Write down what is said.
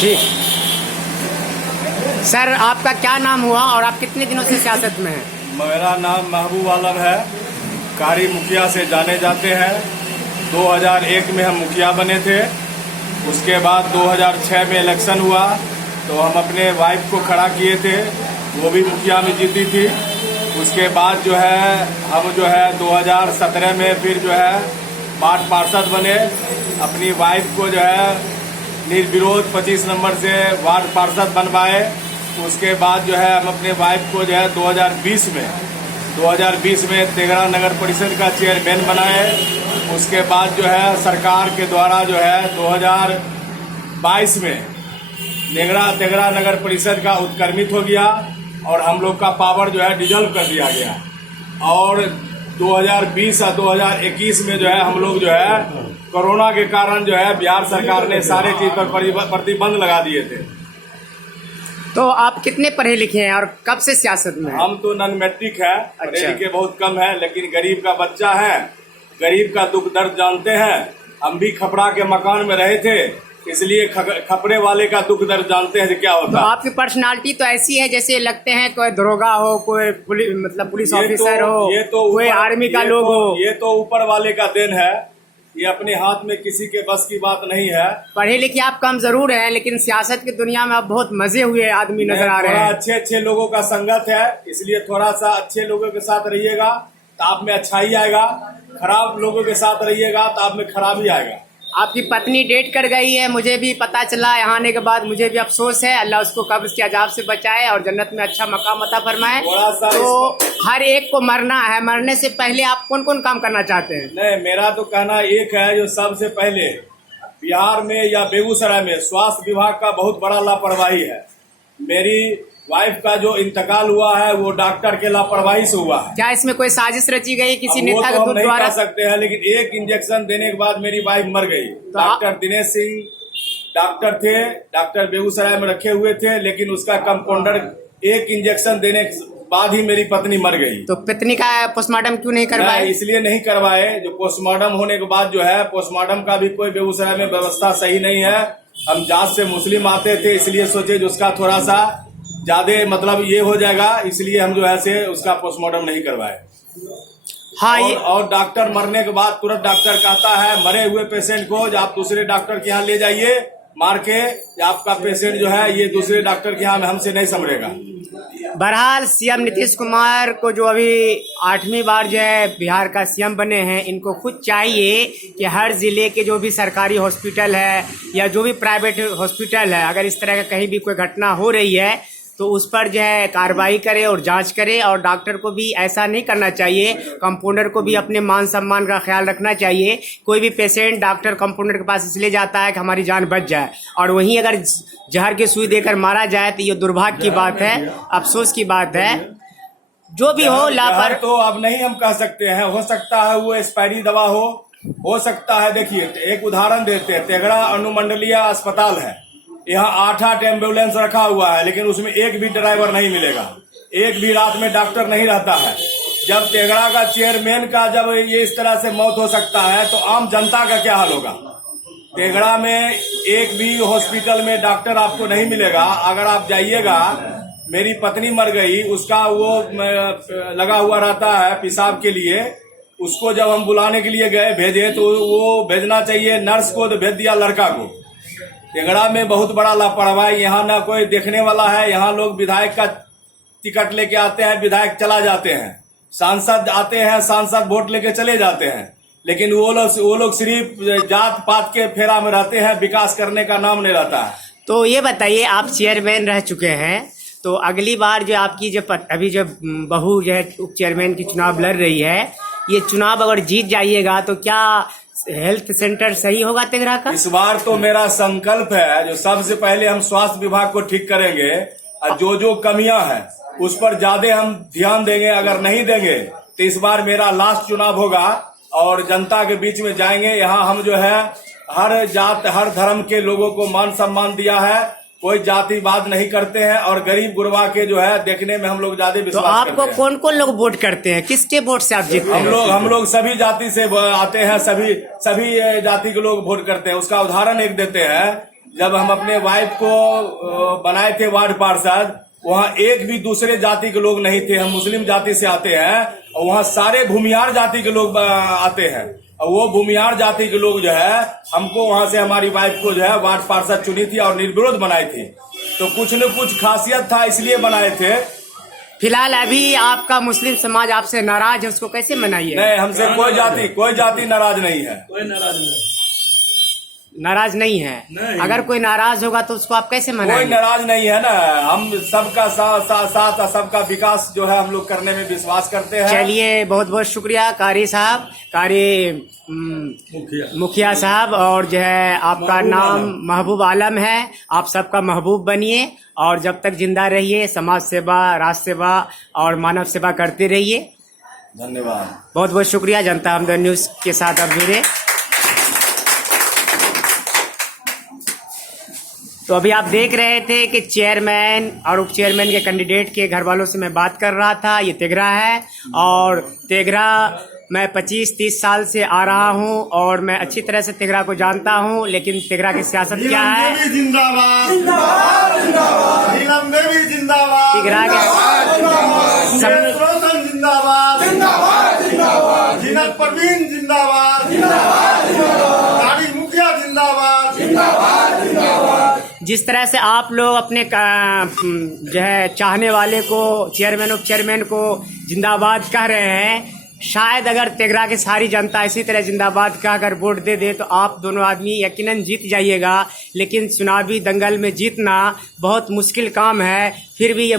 ठीक। सर आपका क्या नाम हुआ और आप कितने दिनों से सियासत में हैं? मेरा नाम महबूब आलम है। कारी मुखिया से जाने जाते हैं। 2001 में हम मुखिया बने थे। उसके बाद 2006 में इलेक्शन हुआ तो हम अपने वाइफ को खड़ा किए थे, वो भी मुखिया में जीती थी। उसके बाद जो है हम जो है 2017 में फिर जो है वार्ड पार्षद बने। अपनी वाइफ को जो है निर्विरोध 25 नंबर से वार्ड पार्षद बनवाए। उसके बाद जो है हम अपने वाइफ को जो है 2020 में तेघड़ा नगर परिषद का चेयरमैन बनाए। उसके बाद जो है सरकार के द्वारा जो है 2022 में तेघड़ा नगर परिषद का उत्क्रमित हो गया और हम लोग का पावर जो है डिजल्व कर दिया गया। और 2020 और 2021 में जो है हम लोग जो है कोरोना के कारण जो है बिहार सरकार ने सारे चीज पर प्रतिबंध लगा दिए थे। तो आप कितने पढ़े लिखे हैं और कब से सियासत में हैं? हम तो नॉन मैट्रिक है, पढ़े लिखे बहुत कम है, लेकिन गरीब का बच्चा है, गरीब का दुख दर्द जानते हैं। हम भी खपड़ा के मकान में रहे थे, इसलिए खपड़े वाले का दुख दर्द जानते हैं क्या होता है। तो आपकी पर्सनालिटी तो ऐसी है जैसे लगते हैं कोई दरोगा हो, कोई पुलिस ऑफिसर हो, कोई आर्मी का लोग हो। ये तो ऊपर वाले का देन है, ये अपने हाथ में किसी के बस की बात नहीं है। पढ़े लिखे आप कम जरूर हैं, लेकिन सियासत की दुनिया में आप बहुत मजे हुए आदमी नजर आ रहे हैं। अच्छे लोगों का संगत है, इसलिए थोड़ा सा अच्छे लोगों के साथ रहिएगा तो आप में अच्छाई आएगा। खराब लोगों के साथ रहिएगा तो आप में खराबी आएगा। आपकी पत्नी डेट कर गई है, मुझे भी पता चला। यहाँ आने के बाद मुझे भी अफसोस है। अल्लाह उसको कब्र के अजाब से बचाए और जन्नत में अच्छा मकाम अता फरमाए। तो हर एक को मरना है, मरने से पहले आप कौन कौन काम करना चाहते हैं? नहीं, मेरा तो कहना एक है, जो सबसे पहले बिहार में या बेगूसराय में स्वास्थ्य विभाग का बहुत बड़ा लापरवाही है। मेरी वाइफ का जो इंतकाल हुआ है वो डॉक्टर के लापरवाही से हुआ है। क्या इसमें कोई साजिश रची गई किसी नेता तो के द्वारा? नहीं कह सकते हैं, लेकिन एक इंजेक्शन देने के बाद मेरी वाइफ मर गई। डॉक्टर दिनेश सिंह डॉक्टर थे, डॉक्टर बेगूसराय में रखे हुए थे, लेकिन उसका कंपाउंडर एक इंजेक्शन देने के बाद ही मेरी पत्नी मर गई। तो पत्नी का पोस्टमार्टम क्यों नहीं करवाए? इसलिए नहीं करवाए, जो पोस्टमार्टम होने के बाद जो है पोस्टमार्टम का भी कोई बेगूसराय में व्यवस्था सही नहीं है। हम जांच से मुस्लिम आते थे, इसलिए सोचे जो उसका थोड़ा सा ज्यादा मतलब ये हो जाएगा, इसलिए हम जो है से उसका पोस्टमार्टम नहीं करवाए। हाँ, और डॉक्टर मरने के बाद तुरंत डॉक्टर कहता है मरे हुए पेशेंट को आप दूसरे डॉक्टर के यहाँ ले जाइए, मार के आपका पेशेंट जो है ये दूसरे डॉक्टर के यहाँ हमसे नहीं संभलेगा। बहरहाल सीएम नीतीश कुमार को जो अभी 8वीं बार जो है बिहार का सीएम बने हैं, इनको खुद चाहिए कि हर जिले के जो भी सरकारी हॉस्पिटल है या जो भी प्राइवेट हॉस्पिटल है, अगर इस तरह का कहीं भी कोई घटना हो रही है तो उस पर जो है कार्रवाई करे और जांच करे। और डॉक्टर को भी ऐसा नहीं करना चाहिए, कंपाउंडर को भी अपने मान सम्मान का ख्याल रखना चाहिए। कोई भी पेशेंट डॉक्टर कंपाउंडर के पास इसलिए जाता है कि हमारी जान बच जाए, और वहीं अगर जहर की सुई देकर मारा जाए तो ये दुर्भाग्य की बात है, अफसोस की बात है। जो भी हो लापरवाही तो अब नहीं हम कह सकते हैं, हो सकता है वो एक्सपायरी दवा हो सकता है। देखिए एक उदाहरण देते हैं, तेघड़ा अनुमंडलीय अस्पताल है, यहाँ 8 एम्बुलेंस रखा हुआ है, लेकिन उसमें एक भी ड्राइवर नहीं मिलेगा, एक भी रात में डॉक्टर नहीं रहता है। जब तेघड़ा का चेयरमैन का जब ये इस तरह से मौत हो सकता है तो आम जनता का क्या हाल होगा? तेघड़ा में एक भी हॉस्पिटल में डॉक्टर आपको नहीं मिलेगा। अगर आप जाइएगा, मेरी पत्नी मर गई, उसका वो लगा हुआ रहता है पेशाब के लिए, उसको जब हम बुलाने के लिए गए भेजे तो वो भेजना चाहिए नर्स को, तो भेज दिया लड़का को। तेघड़ा में बहुत बड़ा लापरवाही, यहाँ ना कोई देखने वाला है। यहाँ लोग विधायक का टिकट लेके आते हैं, विधायक चला जाते हैं, सांसद आते हैं, सांसद वोट लेके चले जाते हैं, लेकिन वो लोग सिर्फ जात पात के फेरा में रहते हैं, विकास करने का नाम नहीं रहता है। तो ये बताइए, आप चेयरमैन रह चुके हैं, तो अगली बार जो आपकी जो अभी जो बहू जो है उप चेयरमैन की चुनाव लड़ रही है, ये चुनाव अगर जीत जाइएगा तो क्या हेल्थ सेंटर सही होगा तेघड़ा का? इस बार तो मेरा संकल्प है, जो सबसे पहले हम स्वास्थ्य विभाग को ठीक करेंगे और जो कमियां हैं उस पर ज्यादा हम ध्यान देंगे। अगर नहीं देंगे तो इस बार मेरा लास्ट चुनाव होगा और जनता के बीच में जाएंगे। यहाँ हम जो है हर जात हर धर्म के लोगों को मान सम्मान दिया है, कोई जातिवाद नहीं करते हैं और गरीब गुरबा के जो है देखने में हम लोग ज्यादा तो विश्वास आपको करते हैं। कौन कौन लोग वोट करते हैं, किसके वोट से आप जीतते हैं? हम लोग सभी जाति से आते हैं, सभी जाति के लोग वोट करते हैं। उसका उदाहरण एक देते हैं, जब हम अपने वाइफ को बनाए थे वार्ड पार्षद, वहाँ एक भी दूसरे जाति के लोग नहीं थे। हम मुस्लिम जाति से आते हैं और वहाँ सारे भूमिहार जाति के लोग आते हैं और वो भूमिहार जाति के लोग जो है हमको वहाँ से हमारी वाइफ को जो है वार्ड पार्षद चुनी थी और निर्विरोध बनाई थी। तो कुछ न कुछ खासियत था इसलिए बनाए थे। फिलहाल अभी आपका मुस्लिम समाज आपसे नाराज है, उसको कैसे मनाइए? नहीं, हमसे कोई जाति नाराज नहीं है। नाराज नहीं है? नहीं। अगर कोई नाराज होगा तो उसको आप कैसे कोई मनाएंगे? नाराज नहीं है ना। हम सबका साथ सबका विकास जो है हम लोग करने में विश्वास करते हैं। चलिए, बहुत बहुत शुक्रिया कारी साहब, कारी मुखिया साहब। और जो है आपका नाम महबूब आलम है, आप सबका महबूब बनिए और जब तक जिंदा रहिए समाज सेवा, राष्ट्र सेवा और मानव सेवा करते रहिए। धन्यवाद। बहुत बहुत शुक्रिया। जनता हमदर्द न्यूज के साथ अब जुड़े। तो अभी आप देख रहे थे कि चेयरमैन और उप चेयरमैन के कैंडिडेट के घर वालों से मैं बात कर रहा था। ये तेघरा है और तेघरा मैं 25-30 साल से आ रहा हूँ और मैं अच्छी तरह से तेघरा को जानता हूँ। लेकिन तेघरा की सियासत क्या है, तेघरा के जिस तरह से आप लोग अपने जो है चाहने वाले को, चेयरमैन उप चेयरमैन को जिंदाबाद कह रहे हैं, शायद अगर तेघरा की सारी जनता इसी तरह जिंदाबाद कहकर वोट दे दे तो आप दोनों आदमी यकीनन जीत जाइएगा। लेकिन चुनावी दंगल में जीतना बहुत मुश्किल काम है। फिर भी ये